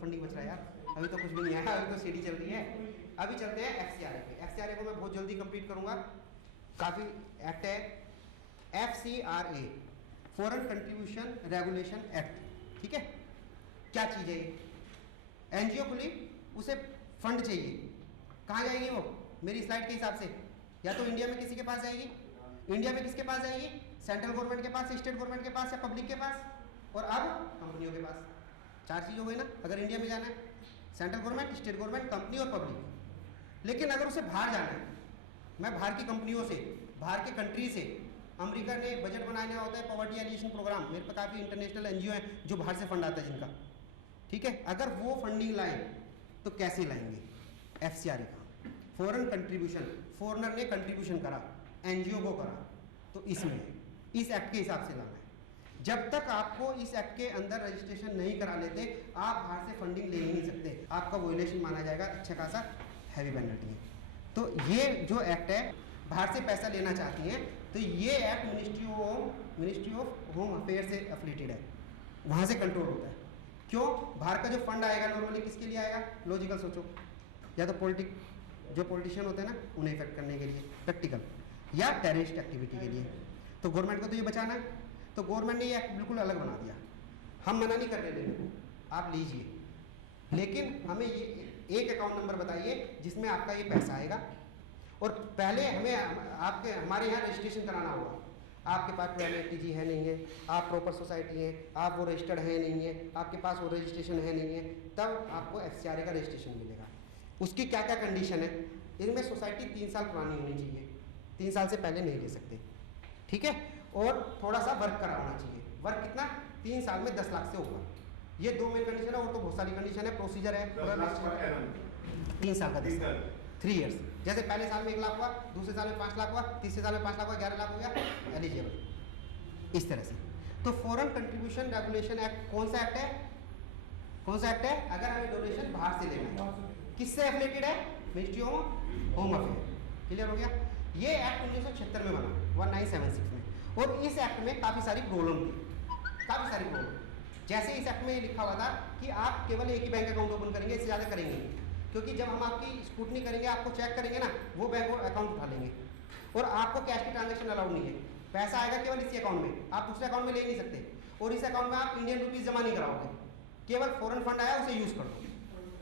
Funding बच रहा है यार, अभी तो कुछ भी नहीं आया, अभी तो सीडी चल रही है। अभी चलते हैं FCRA पे। FCRA को मैं बहुत जल्दी कंप्लीट करूंगा, काफ़ी एक्ट है FCRA, foreign contribution regulation act. ठीक है, क्या चीज़ है ये? एनजीओ खुली, उसे फंड चाहिए, कहाँ जाएगी वो? मेरी स्लाइड के हिसाब से या तो इंडिया में किसी के पास जाएगी, इंडिया में किसके पास जाएगी? सेंट्रल गवर्नमेंट के पास, स्टेट गवर्नमेंट के पास या पब्लिक के पास, और अब कंपनियों के पास। 4 चीज़ हो गई ना, अगर इंडिया में जाना है central government, state government, company और पब्लिक। लेकिन अगर उसे बाहर जाना है, मैं बाहर की कंपनियों से, बाहर के कंट्री से, अमेरिका ने बजट बनाना होता है पॉवर्टी एलिएशन प्रोग्राम, मेरे पास काफ़ी इंटरनेशनल एनजीओ हैं जो बाहर से फंड आता है जिनका। ठीक है, अगर वो फंडिंग लाए तो कैसे लाएंगे? FCRA का फॉरेन कंट्रीब्यूशन, फॉरेनर ने कंट्रीब्यूशन करा, एनजीओ को करा, तो इसमें इस एक्ट के हिसाब से लाना है। जब तक आपको इस एक्ट के अंदर रजिस्ट्रेशन नहीं करा लेते, आप बाहर से फंडिंग ले ही नहीं सकते, आपका वोलेशन माना जाएगा, अच्छा खासा हैवी पेनल्टी है। तो ये जो एक्ट है, बाहर से पैसा लेना चाहती हैं तो ये act ministry of home affair से एफिलिएटेड है, वहाँ से कंट्रोल होता है। क्यों? बाहर का जो फंड आएगा नॉर्मली किसके लिए आएगा? लॉजिकल सोचो, या तो जो पॉलिटिशियन होते हैं ना, उन्हें इफेक्ट करने के लिए, प्रैक्टिकल, या टेररिस्ट एक्टिविटी के लिए। तो गवर्नमेंट को तो ये बचाना है, तो गवर्नमेंट ने ये एक्ट बिल्कुल अलग बना दिया। हम मना नहीं कर रहे लेने को, आप लीजिए, लेकिन हमें ये एक अकाउंट नंबर बताइए जिसमें आपका ये पैसा आएगा, और पहले हमारे यहाँ रजिस्ट्रेशन कराना होगा। आपके पास कोई LLTG है नहीं है, आप प्रॉपर सोसाइटी हैं, आप वो रजिस्टर्ड है नहीं है, आपके पास वो रजिस्ट्रेशन है नहीं है, तब आपको FCRA का रजिस्ट्रेशन मिलेगा। उसकी क्या क्या कंडीशन है? इनमें सोसाइटी 3 साल पुरानी होनी चाहिए, 3 साल से पहले नहीं ले सकते। ठीक है, और थोड़ा सा वर्क करा होना चाहिए। वर्क कितना? 3 साल में 10 लाख से ऊपर। ये 2 मेन कंडीशन है, और तो बहुत सारी कंडीशन है, प्रोसीजर है। 3 साल का 10 साल, 3 ईयर्स। जैसे पहले साल में 1 लाख हुआ, दूसरे साल में 5 लाख हुआ, तीसरे साल में 5 लाख हुआ, 11 लाख हो गया, एलिजिबल। इस तरह से। तो फॉरेन कंट्रीब्यूशन रेगुलेशन एक्ट कौन सा एक्ट है? कौन सा एक्ट है? अगर हमें डोनेशन बाहर से लेना है, किससे एफिलिएटेड है? Ministry of home affair. Clear हो गया? ये एक्ट 1976 में बना, 1976 में, और इस एक्ट में काफ़ी सारी प्रॉब्लम थी, काफ़ी सारी प्रॉब्लम। जैसे इस एक्ट में ये लिखा हुआ था कि आप केवल एक ही बैंक अकाउंट ओपन करेंगे, इससे ज़्यादा करेंगे, क्योंकि जब हम आपकी स्क्रूटनी करेंगे, आपको चेक करेंगे ना, वो बैंक अकाउंट उठा लेंगे, और आपको कैश की ट्रांजैक्शन अलाउड नहीं है। पैसा आएगा केवल इसी अकाउंट में, आप दूसरे अकाउंट में ले नहीं सकते, और इस अकाउंट में आप इंडियन रुपीज़ जमा नहीं कराओगे, केवल फॉरेन फंड आया उसे यूज़ कर दो,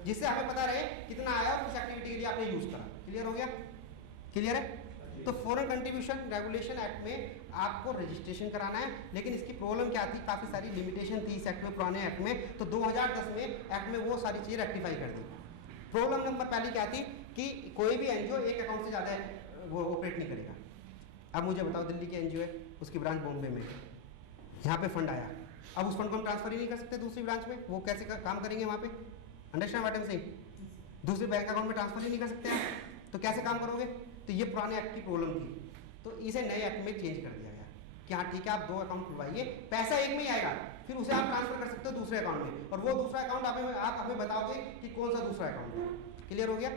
जिससे हमें पता रहे कितना आया और किस एक्टिविटी के लिए आपने यूज़ करा। क्लियर हो गया? क्लियर है? तो फॉरेन कंट्रीब्यूशन रेगुलेशन एक्ट में आपको रजिस्ट्रेशन कराना है, लेकिन इसकी प्रॉब्लम क्या थी? काफ़ी सारी लिमिटेशन थी इस एक्ट में, पुराने एक्ट में। तो 2010 में एक्ट में वो सारी चीज़ें रेक्टिफाई कर दी। प्रॉब्लम नंबर पहली क्या थी कि कोई भी एनजीओ एक अकाउंट से ज़्यादा वो ऑपरेट नहीं करेगा। अब मुझे बताओ, दिल्ली की एनजीओ है, उसकी ब्रांच बॉम्बे में, यहाँ पे फंड आया, अब उस फंड को हम ट्रांसफर ही नहीं कर सकते दूसरी ब्रांच में, वो कैसे काम करेंगे वहाँ पे? Understand what I am saying? दूसरे बैंक अकाउंट में ट्रांसफर ही नहीं कर सकते आप, तो कैसे काम करोगे? तो ये पुराने एक्ट की प्रॉब्लम थी, तो इसे नए एक्ट में चेंज कर दिया गया कि हाँ ठीक है, आप 2 अकाउंट खुलवाइए, पैसा एक में ही आएगा, फिर उसे आप ट्रांसफर कर सकते हो दूसरे अकाउंट में, और वो दूसरा अकाउंट आप हमें बताओगे कि कौन सा दूसरा अकाउंट है। क्लियर हो गया?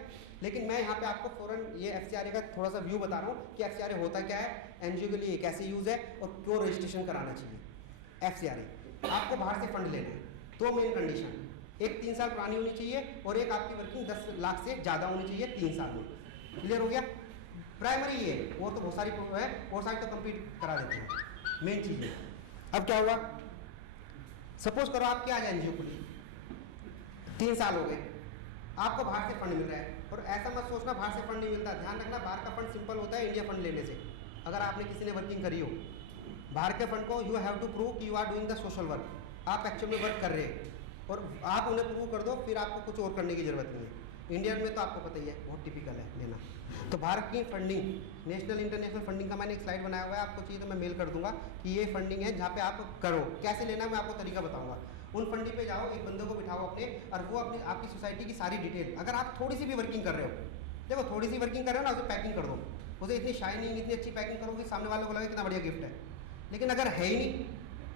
लेकिन मैं यहाँ पे आपको फॉरेन ये FCRA का थोड़ा सा व्यू बता रहा हूँ कि FCRA होता क्या है, एनजीओ के लिए कैसे यूज़ है, और क्यों रजिस्ट्रेशन कराना चाहिए। FCRA आपको बाहर से फंड लेना है, 2 मेन कंडीशन, एक 3 साल पुरानी होनी चाहिए, और एक आपकी वर्किंग 10 लाख से ज़्यादा होनी चाहिए 3 साल में। क्लियर हो गया? प्राइमरी ये, और तो बहुत सारी है, और सारी तो कंप्लीट करा देते हैं, मेन चीज़ है। अब क्या हुआ? सपोज करो आपके आज एनजीओ खुली, 3 साल हो गए, आपको बाहर से फंड मिल रहा है, और ऐसा मत सोचना बाहर से फंड नहीं मिलता। ध्यान रखना, बाहर का फंड सिंपल होता है इंडिया फंड लेने से। अगर आपने किसी ने वर्किंग करी हो, बाहर के फंड को यू हैव टू प्रूव कि you are doing the social work, आप एक्चुअल में वर्क कर रहे हैं, और आप उन्हें प्रूव कर दो, फिर आपको कुछ और करने की जरूरत नहीं है। इंडियन में तो आपको पता ही है, बहुत टिपिकल है लेना। तो भारत की फंडिंग, नेशनल इंटरनेशनल फंडिंग का मैंने एक स्लाइड बनाया हुआ है, आपको चाहिए तो मैं मेल कर दूंगा कि ये फंडिंग है जहाँ पे आप करो, कैसे लेना है मैं आपको तरीका बताऊंगा। उन फंडिंग पे जाओ, एक बंदे को बिठाओ अपने, और वो अपनी आपकी सोसाइटी की सारी डिटेल, अगर आप थोड़ी सी भी वर्किंग कर रहे हो, देखो थोड़ी सी वर्किंग कर रहे हो ना, उसे पैकिंग कर दो, उसे इतनी शाइनिंग, इतनी अच्छी पैकिंग करोगे, सामने वालों को लगे कितना बढ़िया गिफ्ट है। लेकिन अगर है ही नहीं,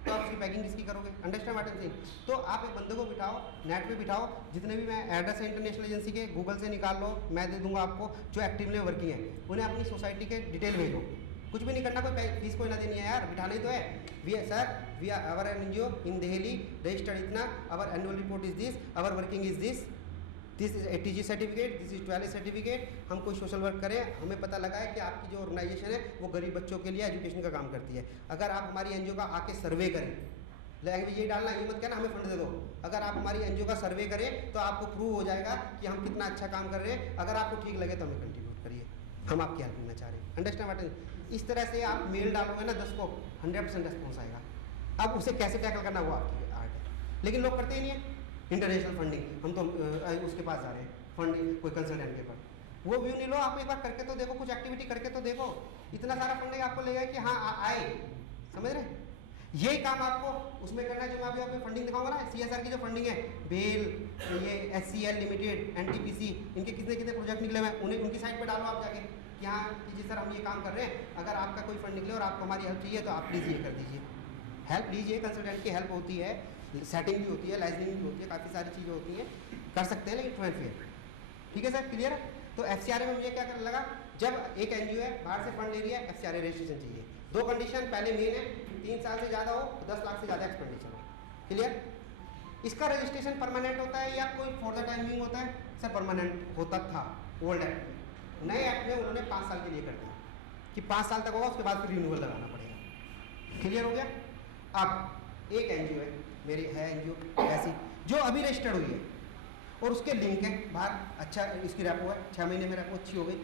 तो आप उसकी पैकिंग किसकी करोगे? Understand what I am saying? तो आप एक बंदे को बिठाओ, नेट पे बिठाओ, जितने भी मैं एड्रेस है इंटरनेशनल एजेंसी के, गूगल से निकाल लो, मैं दे दूंगा आपको, जो एक्टिवली वर्किंग है, उन्हें अपनी सोसाइटी के डिटेल भेजो, कुछ भी नहीं करना, कोई फीस कोई ना देनी है यार, बिठाना ही तो है। We are our NGO in Delhi registered इतना, our annual report is this, our working is this is ATG certificate, this is 12 certificate. हम कोई सोशल वर्क करें, हमें पता लगा है कि आपकी जो ऑर्गेनाइजेशन है वो गरीब बच्चों के लिए एजुकेशन का काम करती है। अगर आप हमारी एनजीओ का आके सर्वे करें, लैंग्वेज ये डालना, ये मत कहना हमें फंड दे दो। अगर आप हमारी एनजीओ का सर्वे करें तो आपको प्रूव हो जाएगा कि हम कितना अच्छा काम कर रहे हैं। अगर आपको ठीक लगे तो हमें कंट्रीब्यूट करिए, हम आपकी हेल्प करना चाह रहे हैं। Understand what? इस तरह से आप मेल डालोगे ना 10 को, 100% रिस्पॉन्स आएगा। अब उसे कैसे टैकल करना वो आपकी आर्ट है, लेकिन लोग करते ही नहीं है। इंटरनेशनल फंडिंग, हम तो उसके पास जा रहे हैं, फंडिंग कोई कंसल्टेंट के पास, वो व्यू नहीं लो। आप एक बार करके तो देखो, कुछ एक्टिविटी करके तो देखो। इतना सारा फंडिंग आपको लगेगा कि हाँ आए, समझ रहे? यही काम आपको उसमें करना है जो मैं अभी आपको फंडिंग दिखाऊंगा ना। CSR की जो फंडिंग है, बेल, ये SCL लिमिटेड, NTPC, इनके कितने कितने प्रोजेक्ट निकले हुए हैं, उन्हें उनकी साइट पर डालो आप जाके कि हाँ कि जी सर हम ये काम कर रहे हैं, अगर आपका कोई फंड निकले और आपको हमारी हेल्प चाहिए तो आप प्लीज़ ये कर दीजिए। हेल्प लीजिए, कंसल्टेंट की हेल्प होती है, सेटिंग भी होती है, लाइसेंसिंग भी होती है, काफ़ी सारी चीज़ें होती हैं, कर सकते हैं, लेकिन ट्वेल्थ फेयर। ठीक है सर, क्लियर है? तो FCRA में मुझे क्या करने लगा, जब एक NGO है बाहर से फंड ले रही है, FCRA रजिस्ट्रेशन चाहिए। 2 कंडीशन, पहले मेन है 3 साल से ज़्यादा हो, 10 लाख से ज़्यादा एक्सपेंडिचर हो। क्लियर? इसका रजिस्ट्रेशन परमानेंट होता है या कोई फॉर द टाइमिंग होता है? सर परमानेंट होता था ओल्ड एक्ट में। नए एक्ट में उन्होंने 5 साल के लिए कर दिया कि 5 साल तक होगा, उसके बाद फिर रिन्यूअल लगाना पड़ेगा। क्लियर हो गया? अब एक NGO है, मेरी है NGO ऐसी जो अभी रजिस्टर्ड हुई है और उसके लिंक है बाहर, अच्छा इसकी रेपो है, 6 महीने में रेपो अच्छी हो गई।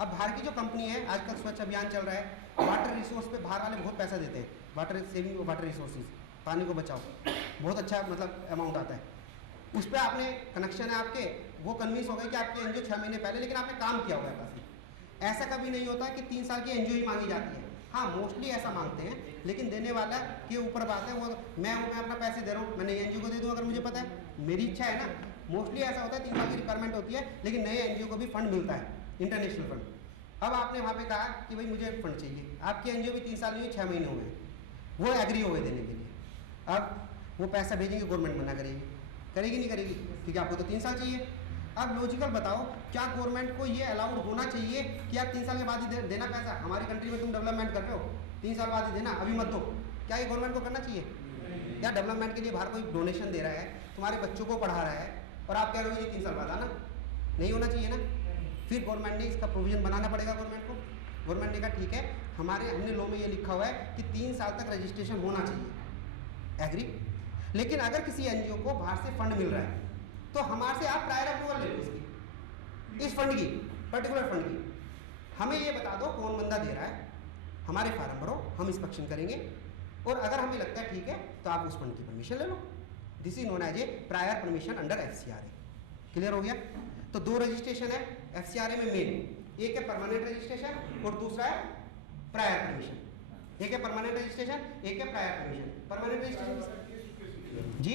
अब बाहर की जो कंपनी है, आजकल स्वच्छ अभियान चल रहा है, वाटर रिसोर्स पे बाहर वाले बहुत पैसा देते हैं, वाटर सेविंग, वाटर रिसोर्सेज, पानी को बचाओ, बहुत अच्छा मतलब अमाउंट आता है। उस पर आपने कनेक्शन है आपके, वो कन्विंस हो गए कि आपकी NGO 6 महीने पहले, लेकिन आपने काम किया हुआ है काफ़ी। ऐसा कभी नहीं होता कि 3 साल की NGO ही मांगी जाती है। हाँ मोस्टली ऐसा मांगते हैं, लेकिन देने वाला के ऊपर बात है। वो मैं अपना पैसे दे रहा हूँ, मैं नई NGO को दे दूँ अगर मुझे पता है, मेरी इच्छा है ना। मोस्टली ऐसा होता है 3 साल की रिक्वायरमेंट होती है, लेकिन नए NGO को भी फंड मिलता है, इंटरनेशनल फंड। अब आपने वहाँ पे कहा कि भाई मुझे फंड चाहिए, आपकी NGO भी 3 साल नहीं हुई, 6 महीने हो गए, वो एग्री हो गए देने के लिए। अब वो पैसा भेजेंगे, गवर्नमेंट मना करेगी, करेगी नहीं करेगी, क्योंकि आपको तो 3 साल चाहिए। अब लॉजिकल बताओ, क्या गवर्नमेंट को ये अलाउड होना चाहिए कि आप 3 साल के बाद ही देना पैसा? हमारी कंट्री में तुम डेवलपमेंट कर रहे हो, 3 साल बाद ही देना, अभी मत दो। क्या ये गवर्नमेंट को करना चाहिए? क्या डेवलपमेंट के लिए बाहर कोई डोनेशन दे रहा है, तुम्हारे बच्चों को पढ़ा रहा है, और आप कह रहे हो ये 3 साल बाद आना? नहीं होना चाहिए ना। फिर गवर्नमेंट ने इसका प्रोविजन बनाना पड़ेगा गवर्नमेंट को। गवर्नमेंट ने कहा ठीक है, हमने लॉ में ये लिखा हुआ है कि 3 साल तक रजिस्ट्रेशन होना चाहिए, एग्री। लेकिन अगर किसी NGO को बाहर से फंड मिल रहा है तो हमारे से आप प्रायर अप्रूवल ले लो इसकी, इस फंड की, पर्टिकुलर फंड की। हमें ये बता दो कौन बंदा दे रहा है, हमारे फार्म भरो, हम इंस्पेक्शन करेंगे, और अगर हमें लगता है ठीक है तो आप उस फंड की परमिशन ले लो। This is known as a prior permission under FCRA। Clear हो गया? तो 2 रजिस्ट्रेशन है FCRA में मेन, एक है परमानेंट रजिस्ट्रेशन और दूसरा है प्रायर परमिशन। एक है परमानेंट रजिस्ट्रेशन, एक है प्रायर परमिशन। परमानेंट रजिस्ट्रेशन जी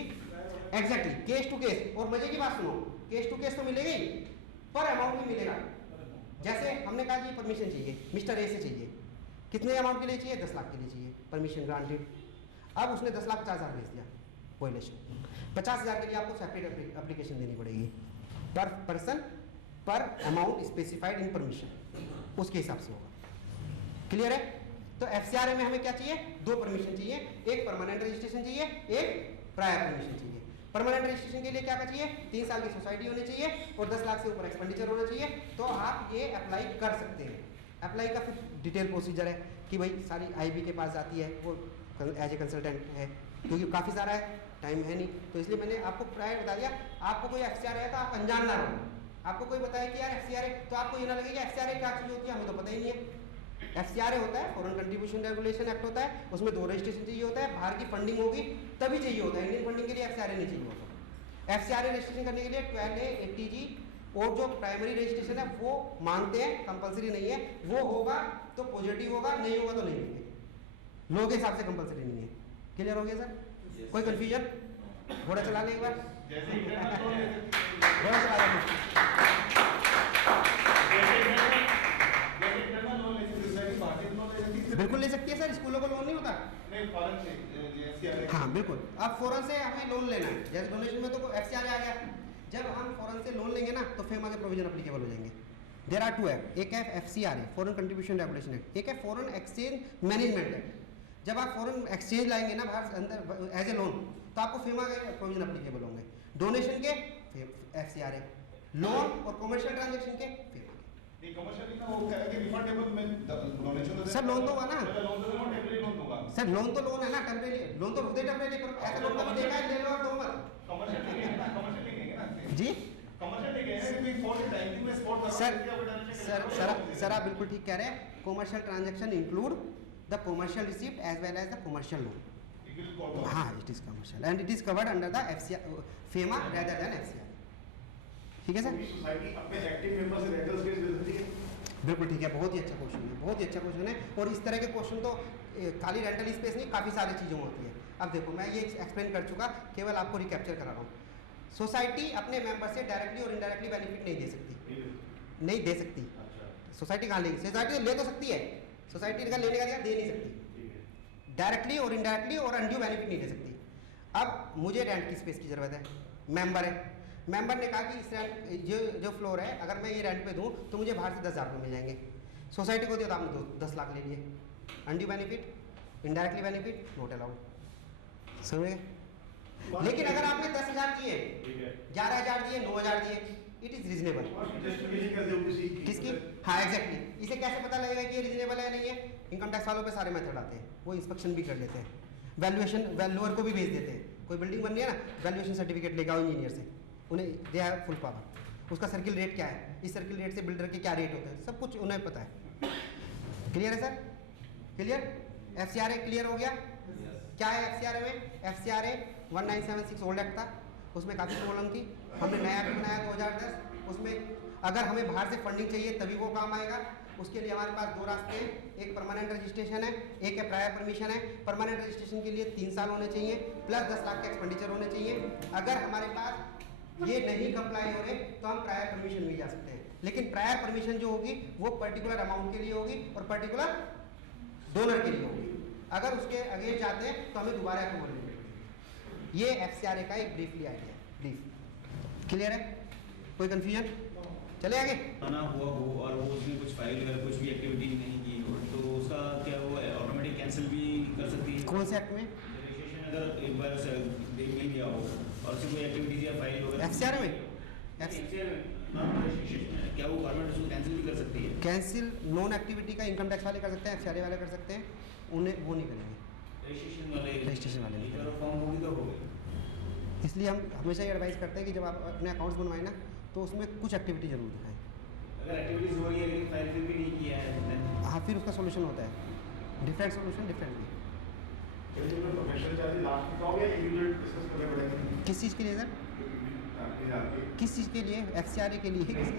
एग्जैक्टली केस टू केस। और मजे की बात सुनो, केस टू केस तो मिलेगा ही, पर अमाउंट भी मिलेगा। जैसे हमने कहा जी परमिशन चाहिए, मिस्टर ए से चाहिए, कितने अमाउंट के लिए चाहिए? 10 लाख के लिए चाहिए, परमिशन ग्रांटेड। अब उसने 10,50,000 भेज दिया, वायलेशन। 50,000 के लिए आपको सेपरेट एप्लीकेशन देनी पड़ेगी, पर पर्सन पर अमाउंट स्पेसिफाइड इन परमिशन, उसके हिसाब से होगा। क्लियर है? तो FCRA में हमें क्या चाहिए? 2 परमिशन चाहिए, एक परमानेंट रजिस्ट्रेशन चाहिए, एक प्रायर परमिशन चाहिए। परमानेंट रजिस्ट्रेशन के लिए क्या चाहिए? 3 साल की सोसाइटी होनी चाहिए और 10 लाख से ऊपर एक्सपेंडिचर होना चाहिए, तो आप ये अप्लाई कर सकते हैं। अप्लाई का फिर डिटेल प्रोसीजर है कि भाई सारी IB के पास जाती है, वो एज ए कंसल्टेंट है, क्योंकि काफ़ी सारा है, टाइम है नहीं, तो इसलिए मैंने आपको प्रायर बता दिया। आपको कोई FCRA है तो आप अनजान ना रहो, आपको कोई बताए कि यार FCRA, तो आपको ये ना लगे कि FCRA क्या चीज़ होती है, हमें तो पता ही नहीं है। FCRA होता है फॉरेन कंट्रीब्यूशन रेगुलेशन एक्ट होता है, उसमें 2 रजिस्ट्रेशन चाहिए होता है, बाहर की फंडिंग होगी तभी चाहिए होता है, इंडियन फंडिंग के लिए FCRA नहीं चाहिए होता। FCRA रजिस्ट्रेशन करने के लिए 12A ATG और जो प्राइमरी रजिस्ट्रेशन है वो मांगते हैं, कंपलसरी नहीं है। वो होगा तो पॉजिटिव होगा, नहीं होगा तो नहीं होंगे, लोगों के हिसाब से कंपलसरी नहीं है। क्लियर हो गया सर? कोई कंफ्यूजन? घोड़ा चला ले एक बार, घोड़ा चला ले। बिल्कुल ले सकती है सर, स्कूलों को लोन नहीं होता। हाँ बिल्कुल, अब फॉरेन से हमें लोन लेना है, जैसे डोनेशन में तो FCRA आ गया। जब हम फॉरेन से लोन लेंगे ना तो फेमा के प्रोविजन अप्लीकेबल हो जाएंगे। देयर आर 2 एक्ट, एक है FCRA foreign contribution regulation act, एक है फॉरेन एक्सचेंज मैनेजमेंट एक्ट। जब आप फॉरेन एक्सचेंज लाएंगे ना बाहर अंदर एज ए लोन, तो आपको फेमा के प्रोविजन अप्लीकेबल होंगे। डोनेशन के FCRA, लोन और कमर्शियल ट्रांजेक्शन के फेमा के। कमर्शियल का वो कह रहे कि रिफंडेबल में डोनेशन सर लोन तो हुआ ना, लोन तो टेम्परेरी लोन होगा सर लोन तो लोन है ना, टेम्परेरी लोन तो होते टेम्परेरी, पर ऐसा लोन कभी देखा है ले लो और दो मत। कमर्शियल लेंगे ना जी कमर्शियल लेंगे कि फॉर बैंकिंग में स्पॉट सर आप बिल्कुल ठीक कह रहे हैं। Commercial transaction include the commercial receipt as well as the commercial loan. हाँ, it is commercial and it is covered under the FEMA rather than FCRA। ठीक है सर, सोसाइटी अपने एक्टिव मेंबर से रेंटल स्पेस दे सकती है। बिल्कुल ठीक है, बहुत ही अच्छा क्वेश्चन है, बहुत ही अच्छा क्वेश्चन है। और इस तरह के क्वेश्चन तो खाली रेंटल स्पेस नहीं, काफ़ी सारी चीज़ों में होती है। अब देखो मैं ये एक्सप्लेन कर चुका, केवल आपको रिकैप्चर करा रहा हूँ। सोसाइटी अपने मेंबर से डायरेक्टली और इनडायरेक्टली बेनिफिट नहीं दे सकती, नहीं दे सकती। सोसाइटी कहाँ लेगी? सोसाइटी ले तो सकती है, सोसाइटी का लेने का दिया दे नहीं सकती, डायरेक्टली और इनडायरेक्टली और अनड्यू बेनिफिट नहीं दे सकती। अब मुझे रेंट की स्पेस की ज़रूरत है, मेंबर है, मेंबर ने कहा कि इस रेंट जो फ्लोर है अगर मैं ये रेंट पे दूँ तो मुझे बाहर से 10,000 रुपये मिल जाएंगे। सोसाइटी को दिया तो आपने 10 लाख ले लिए। Undue benefit, indirectly benefit not allowed. समझ गए? लेकिन अगर आपने 10,000 दिए, 11,000 दिए, 9,000 दिए, इट इज़ रीजनेबल। किसकी? हाँ एग्जैक्टली। इसे कैसे पता लगेगा कि ये रीजनेबल है नहीं है? इनकम टैक्स वालों पे सारे मेथड आते हैं, वो इंस्पेक्शन भी कर लेते हैं, वैल्यूएशन वैल्यूअर को भी भेज देते हैं। कोई बिल्डिंग बन रही है ना, वैल्यूएशन सर्टिफिकेट लेगा इंजीनियर से, उन्हें दे हैव फुल पावर। उसका सर्किल रेट क्या है, इस सर्किल रेट से बिल्डर के क्या रेट होते हैं, सब कुछ उन्हें पता है। क्लियर है सर? क्लियर? FCRA क्लियर हो गया? क्या है FCRA में? FCRA 1976 ओल्ड एक्ट था, उसमें काफ़ी प्रॉब्लम थी। हमने नया एक्ट बनाया 2010, उसमें अगर हमें बाहर से फंडिंग चाहिए तभी वो काम आएगा। उसके लिए हमारे पास 2 रास्ते हैं, एक परमानेंट रजिस्ट्रेशन है, एक है प्रायर परमिशन है। परमानेंट रजिस्ट्रेशन के लिए 3 साल होने चाहिए प्लस 10 लाख का एक्सपेंडिचर होने चाहिए। अगर हमारे पास ये नहीं कंप्लाई हो रहे तो हम प्रायर परमिशन में जा सकते हैं, लेकिन प्रायर परमिशन जो होगी वो पर्टिकुलर अमाउंट के लिए होगी और पर्टिकुलर डोनर के लिए होगी। अगर उसके अगेंस्ट जाते हैं तो हमें दोबारा अप्रूवल लेनी पड़ेगी। ये FCRA का एक ब्रीफली आइडिया है, ब्रीफ। क्लियर है? कोई कंफ्यूजन? चले आगे। ना हुआ हो और वो उसमें कुछ फाइल वगैरह कुछ भी एक्टिविटी नहीं की हो तो उसका क्या वो ऑटोमेटिक कैंसिल भी कर सकती है? कौन से एक्ट में? रजिस्ट्रेशन अगर एक बार देख नहीं दिया हो और उसमें कोई एक्टिविटीज या फाइल वगैरह FCRA में क्या वो गवर्नमेंट उसको कैंसिल भी कर सकती है? कैंसिल नॉन एक्टिविटी का इनकम टैक्स वाले कर सकते हैं, FCRA वाले कर सकते हैं, उन्हें वो नहीं करेंगे, रजिस्ट्रेशन वाले नहीं करेंगे। फॉर्म होगी तो हो गई। इसलिए हम हमेशा ये एडवाइस करते हैं कि जब आप अपने अकाउंट्स बनवाएं ना तो उसमें कुछ एक्टिविटी जरूर दिखाएं। अगर एक्टिविटीज हो रही है लेकिन फाइल फिर भी नहीं किया है हाँ, फिर उसका सोल्यूशन होता है, डिफरेंट सोल्यूशन डिफरेंट भी। प्रोफेशनल चार्जेस लास्ट में कहोगे या इंडिविजुअल डिस्कस करने पड़ेंगे? किस चीज़ के लिए सर? किस चीज़ के लिए? FCRA के लिए? किसके लिए?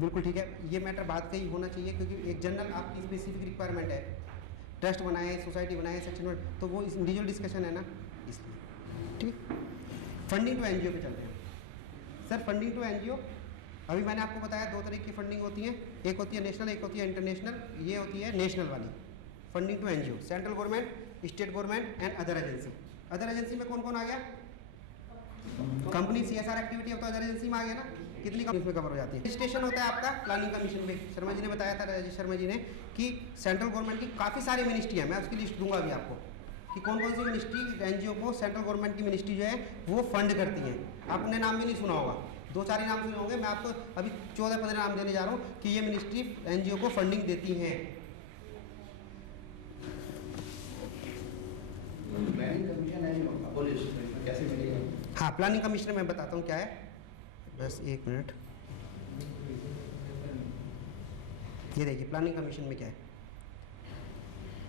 बिल्कुल ठीक है, ये मैटर बात का ही होना चाहिए क्योंकि एक जनरल आपकी स्पेसिफिक रिक्वायरमेंट है, ट्रस्ट बनाए, सोसाइटी बनाए, सेक्शन वन, तो वो इंडिविजुअल डिस्कशन है ना, इसलिए। ठीक। फंडिंग टू NGO पे चलते हैं। सर फंडिंग टू NGO अभी मैंने आपको बताया 2 तरह की फंडिंग होती है, एक होती है नेशनल, एक होती है इंटरनेशनल। ये होती है नेशनल वाली funding to NGO, central government, state government and other agency. Other agency में कौन कौन आ गया? कंपनी CSR एक्टिविटी अब तो अदर एजेंसी में आ गया ना, कितनी कंपनी में कवर हो जाती है। रजिस्ट्रेशन होता है आपका प्लानिंग कमीशन में। शर्मा जी ने बताया था, राजेश शर्मा जी ने, कि सेंट्रल गवर्नमेंट की काफ़ी सारी मिनिस्ट्री है, मैं उसकी लिस्ट दूंगा अभी आपको कि कौन कौन सी मिनिस्ट्री NGO को सेंट्रल गवर्नमेंट की मिनिस्ट्री जो है वो फंड करती है। आपने नाम भी नहीं सुना होगा, 2-4 ही नाम सुने होंगे, मैं आपको अभी 14-15 नाम देने जा रहा हूँ कि ये मिनिस्ट्री NGO को फंडिंग देती हैं। प्लानिंग कमीशन है कैसे मिलेगा? हाँ, प्लानिंग कमीशन मैं बताता हूँ क्या है, बस 1 मिनट। ये देखिए प्लानिंग कमीशन में क्या है।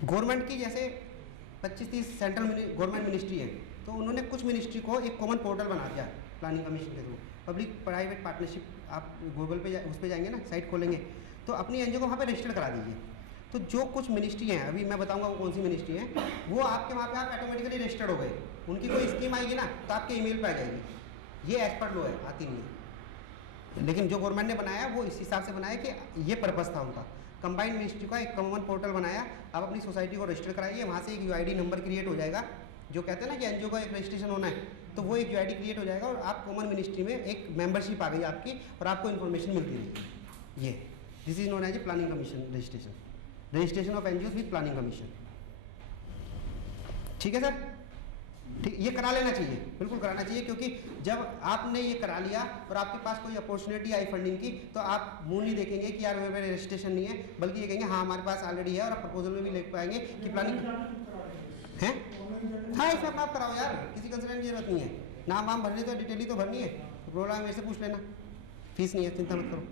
गवर्नमेंट की जैसे 25-30 सेंट्रल गवर्नमेंट मिनिस्ट्री है, तो उन्होंने कुछ मिनिस्ट्री को एक कॉमन पोर्टल बना दिया प्लानिंग कमीशन के थ्रू। पब्लिक प्राइवेट पार्टनरशिप, आप गूगल पे उस पर जाएंगे ना, साइट खोलेंगे तो अपनी NGO को वहाँ पे रजिस्टर करा दीजिए। तो जो कुछ मिनिस्ट्री हैं, अभी मैं बताऊंगा वो कौन सी मिनिस्ट्री हैं, वो आपके वहाँ पे आप ऑटोमेटिकली रजिस्टर्ड हो गए। उनकी कोई स्कीम आएगी ना तो आपके ईमेल पे आ जाएगी। ये एज पर लो है, आती नहीं है, लेकिन जो गवर्नमेंट ने बनाया वो इस हिसाब से बनाया कि ये पर्पस था उनका। कंबाइंड मिनिस्ट्री का एक कॉमन पोर्टल बनाया, आप अपनी सोसाइटी को रजिस्टर कराइए, वहाँ से एक UID नंबर क्रिएट हो जाएगा। जो कहते हैं ना कि NGO का एक रजिस्ट्रेशन होना है, तो वो एक यूआईडी क्रिएट हो जाएगा और आप कॉमन मिनिस्ट्री में एक मेंबरशिप आ गई आपकी और आपको इन्फॉर्मेशन मिलती रहेगी। ये this is known as a planning commission registration of NGO with planning commission. ठीक है सर, ठीक, ये करा लेना चाहिए, बिल्कुल कराना चाहिए, क्योंकि जब आपने ये करा लिया और आपके पास कोई अपॉर्चुनिटी आई फंडिंग की तो आप मुंह नहीं देखेंगे कि यार मेरे पे रजिस्ट्रेशन नहीं है, बल्कि ये कहेंगे हाँ हमारे पास ऑलरेडी है, और आप प्रपोजल में भी लिख पाएंगे कि प्लानिंग है। हाँ इस आप कराओ यार, किसी कंसल्टेंट की जरूरत नहीं है, नाम वाम भरने तो डिटेल ही तो भरनी है, प्रोग्राम मेरे से पूछ लेना, फीस नहीं है, चिंता मत करो।